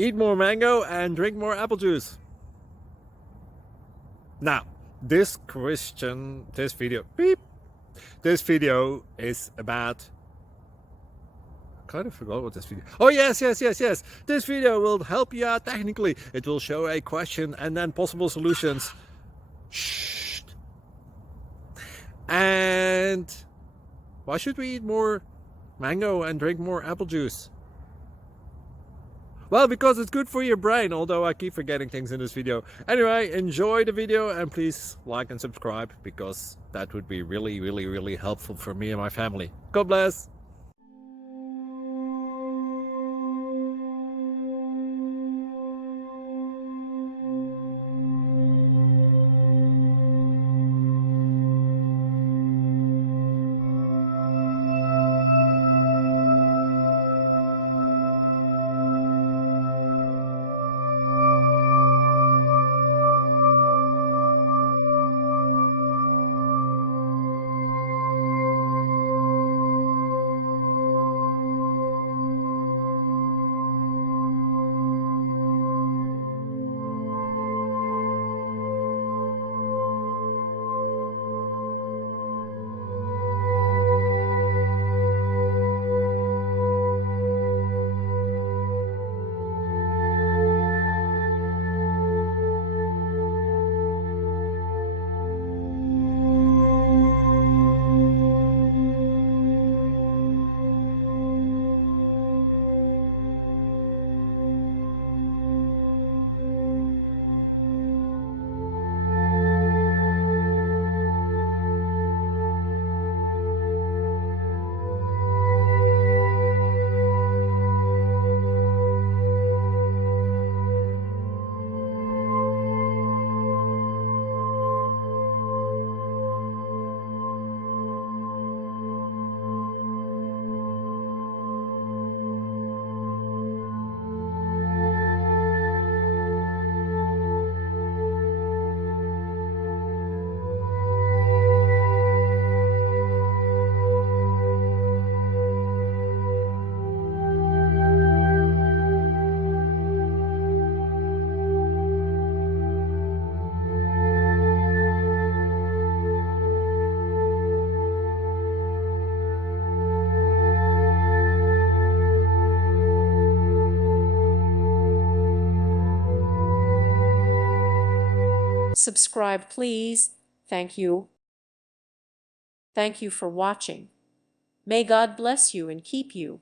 Eat more mango and drink more apple juice. Now, this video is about, I kind of forgot what this video. Oh, yes. This video will help you out technically. It will show a question and then possible solutions. Shh. And why should we eat more mango and drink more apple juice? Well, because it's good for your brain, although I keep forgetting things in this video. Anyway, enjoy the video and please like and subscribe, because that would be really helpful for me and my family. God bless! Subscribe, please. Thank you. Thank you for watching. May God bless you and keep you.